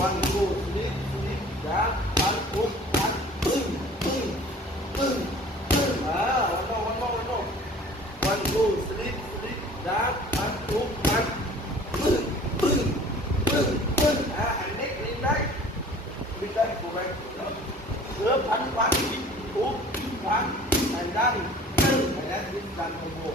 one two sleep sleep down one up oneตึ้งตึ้งตึ้งตึ้งone more one more one two sleep sleep down one up oneตึ้งตึ้งตึ้งตึ้งหันเน็กลิงได้ลิงได้กูไปเสือพันวันup one and done and that is done